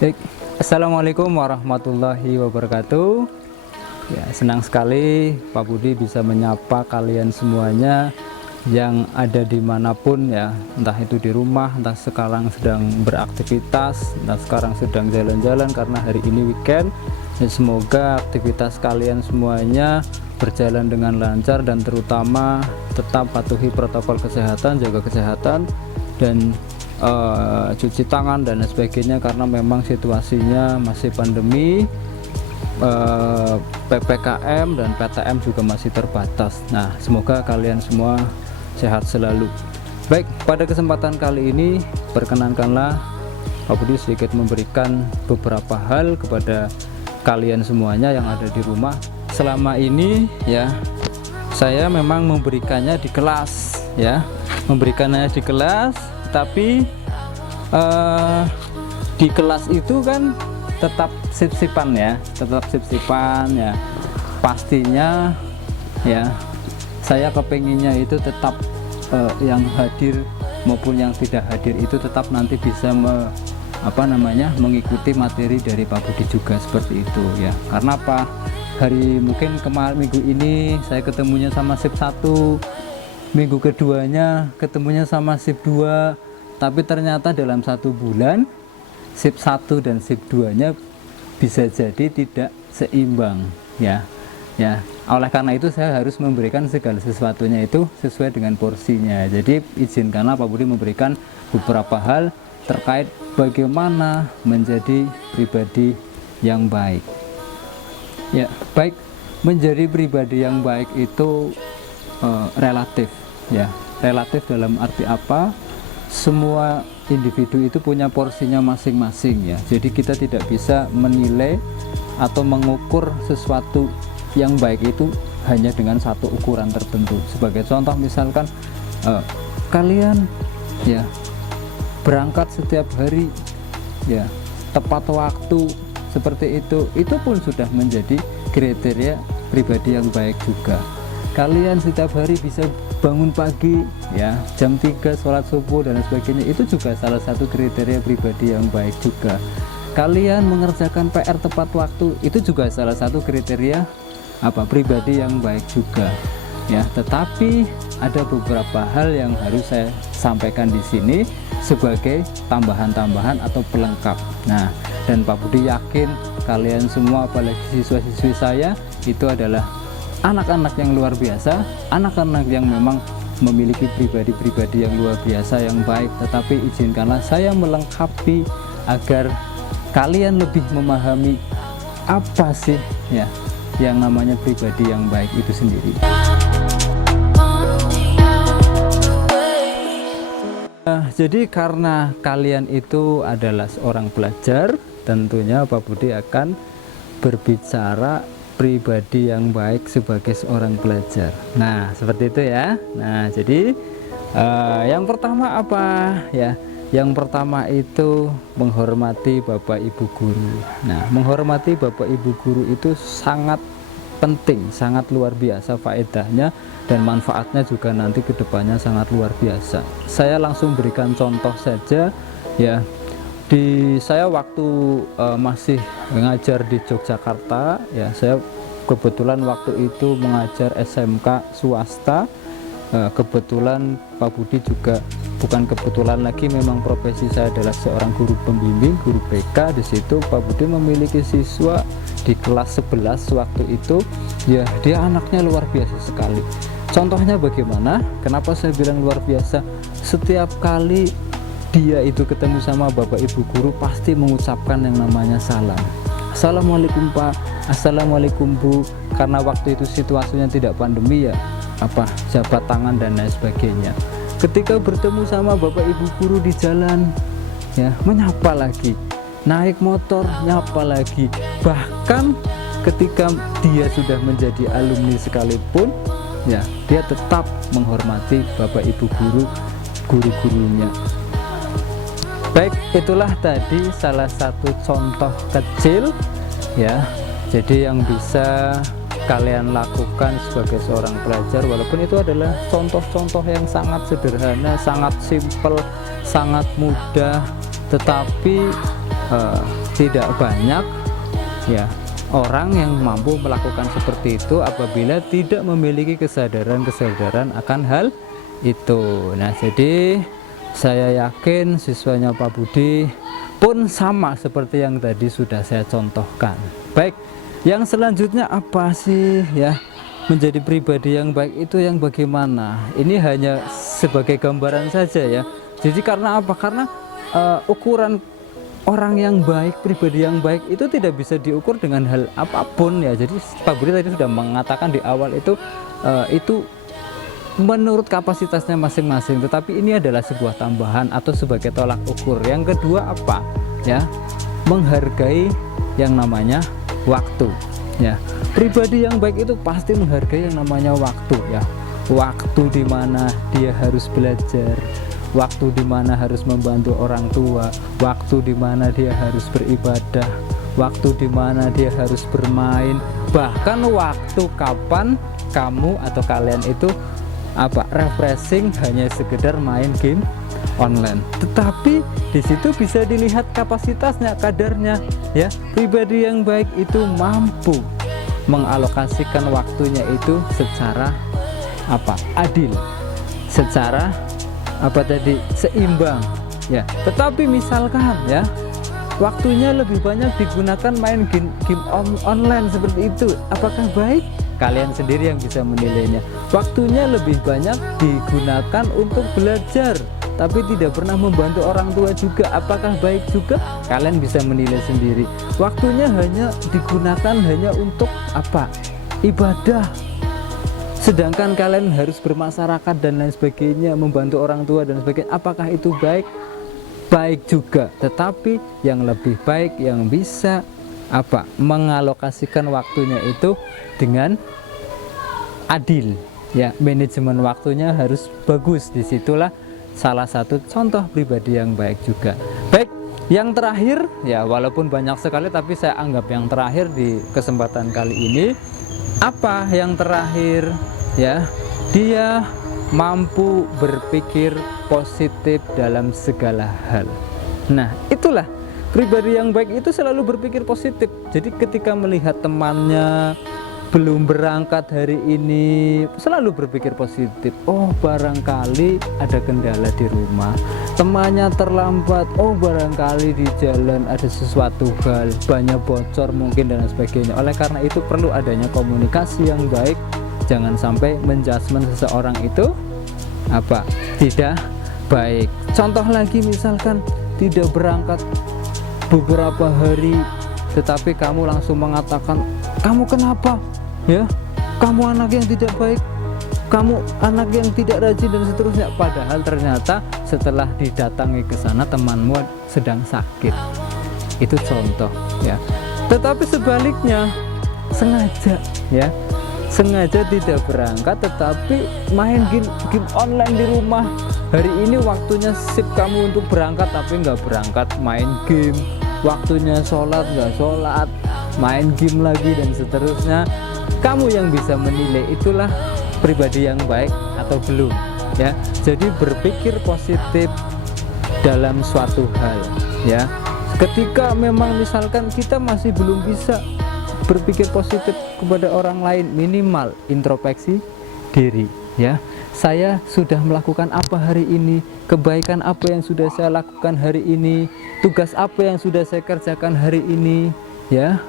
Baik, assalamualaikum warahmatullahi wabarakatuh. Ya, senang sekali Pak Budi bisa menyapa kalian semuanya yang ada dimanapun ya, entah itu di rumah, entah sekarang sedang beraktivitas, entah sekarang sedang jalan-jalan karena hari ini weekend. Ya, semoga aktivitas kalian semuanya berjalan dengan lancar dan terutama tetap patuhi protokol kesehatan, jaga kesehatan dan cuci tangan dan sebagainya karena memang situasinya masih pandemi, PPKM dan PTM juga masih terbatas. Nah, semoga kalian semua sehat selalu. Baik, pada kesempatan kali ini perkenankanlah Pak Budi sedikit memberikan beberapa hal kepada kalian semuanya yang ada di rumah. Selama ini ya, saya memang memberikannya di kelas ya, memberikannya di kelas, tapi di kelas itu kan tetap sip-sipan ya, pastinya ya, saya kepinginnya itu tetap yang hadir maupun yang tidak hadir itu tetap nanti bisa mengikuti materi dari Pak Budi juga seperti itu ya. Karena apa, mungkin kemarin minggu ini saya ketemunya sama sip 1, minggu keduanya ketemunya sama sip 2, tapi ternyata dalam 1 bulan sip 1 dan sip 2 nya bisa jadi tidak seimbang ya. Oleh karena itu saya harus memberikan segala sesuatunya itu sesuai dengan porsinya. Jadi izinkanlah Pak Budi memberikan beberapa hal terkait bagaimana menjadi pribadi yang baik ya. Baik, menjadi pribadi yang baik itu relatif ya. Relatif dalam arti apa? Semua individu itu punya porsinya masing-masing ya. Jadi kita tidak bisa menilai atau mengukur sesuatu yang baik itu hanya dengan satu ukuran tertentu. Sebagai contoh misalkan kalian ya berangkat setiap hari ya, tepat waktu seperti itu pun sudah menjadi kriteria pribadi yang baik juga. Kalian setiap hari bisa bangun pagi ya, jam 3 sholat subuh dan sebagainya, itu juga salah satu kriteria pribadi yang baik juga. Kalian mengerjakan PR tepat waktu, itu juga salah satu kriteria pribadi yang baik juga ya. Tetapi ada beberapa hal yang harus saya sampaikan di sini sebagai tambahan-tambahan atau pelengkap. Nah, dan Pak Budi yakin kalian semua, apalagi siswa-siswi saya, itu adalah anak-anak yang luar biasa, anak-anak yang memang memiliki pribadi-pribadi yang luar biasa yang baik. Tetapi izinkanlah saya melengkapi agar kalian lebih memahami apa sih ya yang namanya pribadi yang baik itu sendiri. Jadi karena kalian itu adalah seorang pelajar, tentunya Pak Budi akan berbicara pribadi yang baik sebagai seorang pelajar. Nah, seperti itu ya. Nah, jadi yang pertama apa ya? Yang pertama itu menghormati Bapak Ibu guru. Nah, menghormati Bapak Ibu guru itu sangat penting, sangat luar biasa faedahnya dan manfaatnya juga nanti kedepannya sangat luar biasa. Saya langsung berikan contoh saja ya. Saya waktu masih mengajar di Yogyakarta ya, saya kebetulan waktu itu mengajar SMK swasta. Kebetulan Pak Budi juga bukan kebetulan lagi, memang profesi saya adalah seorang guru pembimbing, guru BK. Di situ Pak Budi memiliki siswa di kelas 11 waktu itu ya, dia anaknya luar biasa sekali. Contohnya bagaimana? Kenapa saya bilang luar biasa? Setiap kali dia itu ketemu sama Bapak Ibu guru pasti mengucapkan yang namanya salam. Assalamualaikum Pak, Assalamualaikum Bu. Karena waktu itu situasinya tidak pandemi ya, jabat tangan dan lain sebagainya. Ketika bertemu sama Bapak Ibu guru di jalan ya, menyapa lagi. Naik motor nyapa lagi. Bahkan ketika dia sudah menjadi alumni sekalipun ya, dia tetap menghormati bapak ibu guru, guru-gurunya. Baik, itulah tadi salah satu contoh kecil ya, jadi yang bisa kalian lakukan sebagai seorang pelajar, walaupun itu adalah contoh-contoh yang sangat sederhana, sangat simpel, sangat mudah, tetapi tidak banyak ya orang yang mampu melakukan seperti itu apabila tidak memiliki kesadaran akan hal itu. Nah, jadi saya yakin siswanya Pak Budi pun sama seperti yang tadi sudah saya contohkan. Baik, yang selanjutnya apa sih ya menjadi pribadi yang baik itu yang bagaimana? Ini hanya sebagai gambaran saja ya. Jadi karena apa? Karena ukuran orang yang baik, pribadi yang baik itu tidak bisa diukur dengan hal apapun ya. Jadi Pak Budi tadi sudah mengatakan di awal itu menurut kapasitasnya masing-masing, tetapi ini adalah sebuah tambahan atau sebagai tolak ukur. Yang kedua apa ya, menghargai yang namanya waktu ya. Pribadi yang baik itu pasti menghargai yang namanya waktu ya, waktu di mana dia harus belajar, waktu di mana harus membantu orang tua, waktu di mana dia harus beribadah, waktu di mana dia harus bermain, bahkan waktu kapan kamu atau kalian itu refreshing hanya sekedar main game online. Tetapi di situ bisa dilihat kapasitasnya, kadarnya ya. Pribadi yang baik itu mampu mengalokasikan waktunya itu secara adil, secara seimbang ya. Tetapi misalkan ya waktunya lebih banyak digunakan main game online seperti itu, apakah baik? Kalian sendiri yang bisa menilainya. Waktunya lebih banyak digunakan untuk belajar tapi tidak pernah membantu orang tua juga, apakah baik juga? Kalian bisa menilai sendiri. Waktunya hanya digunakan hanya untuk ibadah, sedangkan kalian harus bermasyarakat dan lain sebagainya, membantu orang tua dan sebagainya, apakah itu baik? Baik juga, tetapi yang lebih baik yang bisa mengalokasikan waktunya itu dengan adil ya, manajemen waktunya harus bagus. Disitulah salah satu contoh pribadi yang baik juga. Baik, yang terakhir ya, walaupun banyak sekali tapi saya anggap yang terakhir di kesempatan kali ini. Apa yang terakhir ya, dia mampu berpikir positif dalam segala hal. Nah, itulah pribadi yang baik itu selalu berpikir positif. Jadi ketika melihat temannya belum berangkat hari ini, selalu berpikir positif. Oh, barangkali ada kendala di rumah, temannya terlambat, oh barangkali di jalan ada sesuatu hal, banyak bocor mungkin dan sebagainya. Oleh karena itu perlu adanya komunikasi yang baik. Jangan sampai menjudgment seseorang itu tidak baik. Contoh lagi, misalkan tidak berangkat beberapa hari tetapi kamu langsung mengatakan, kamu kenapa ya, kamu anak yang tidak baik, kamu anak yang tidak rajin dan seterusnya. Padahal ternyata setelah didatangi ke sana temanmu sedang sakit. Itu contoh ya. Tetapi sebaliknya, sengaja tidak berangkat tetapi main game online di rumah. Hari ini waktunya sip kamu untuk berangkat tapi nggak berangkat, main game. Waktunya sholat nggak sholat, main game lagi dan seterusnya. Kamu yang bisa menilai itulah pribadi yang baik atau belum ya. Jadi berpikir positif dalam suatu hal ya. Ketika memang misalkan kita masih belum bisa berpikir positif kepada orang lain, minimal introspeksi diri ya. Saya sudah melakukan apa hari ini, kebaikan apa yang sudah saya lakukan hari ini, tugas apa yang sudah saya kerjakan hari ini ya.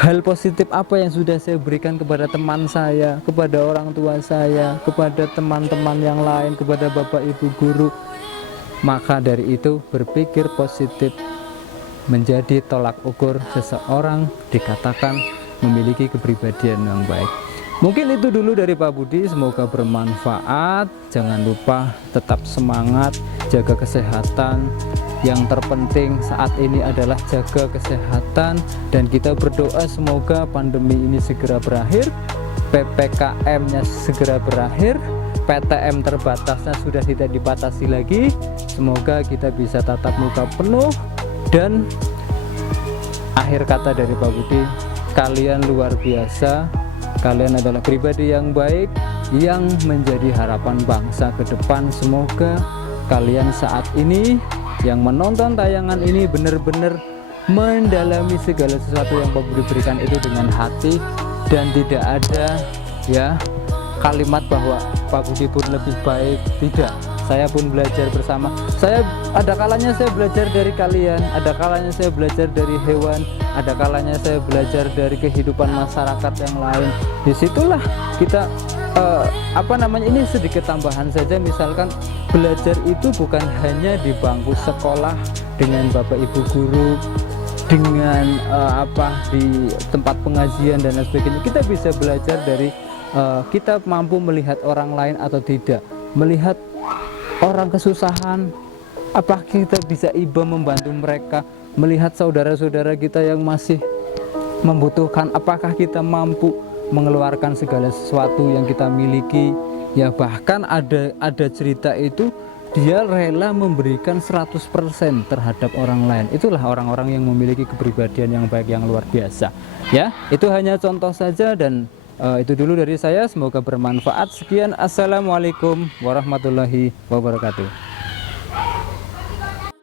Hal positif apa yang sudah saya berikan kepada teman saya, kepada orang tua saya, kepada teman-teman yang lain, kepada bapak ibu guru. Maka dari itu berpikir positif menjadi tolak ukur seseorang dikatakan memiliki kepribadian yang baik. Mungkin itu dulu dari Pak Budi, semoga bermanfaat. Jangan lupa tetap semangat, jaga kesehatan, yang terpenting saat ini adalah jaga kesehatan, dan kita berdoa semoga pandemi ini segera berakhir, PPKM-nya segera berakhir, PTM terbatasnya sudah tidak dibatasi lagi. Semoga kita bisa tatap muka penuh. Dan akhir kata dari Pak Budi, kalian luar biasa, kalian adalah pribadi yang baik yang menjadi harapan bangsa ke depan. Semoga kalian saat ini yang menonton tayangan ini benar-benar mendalami segala sesuatu yang Pak Budi berikan itu dengan hati, dan tidak ada ya kalimat bahwa Pak Budi pun lebih baik. Tidak, saya pun belajar bersama. Saya ada kalanya saya belajar dari kalian, ada kalanya saya belajar dari hewan, ada kalanya saya belajar dari kehidupan masyarakat yang lain. Disitulah kita ini sedikit tambahan saja, misalkan belajar itu bukan hanya di bangku sekolah dengan bapak ibu guru, dengan di tempat pengajian dan lain sebagainya. Kita bisa belajar dari kita mampu melihat orang lain atau tidak, melihat orang kesusahan, apakah kita bisa iba membantu mereka, melihat saudara-saudara kita yang masih membutuhkan, apakah kita mampu mengeluarkan segala sesuatu yang kita miliki. Ya bahkan ada cerita itu dia rela memberikan 100% terhadap orang lain. Itulah orang-orang yang memiliki kepribadian yang baik, yang luar biasa. Ya, itu hanya contoh saja, dan itu dulu dari saya, semoga bermanfaat. Sekian, assalamualaikum warahmatullahi wabarakatuh.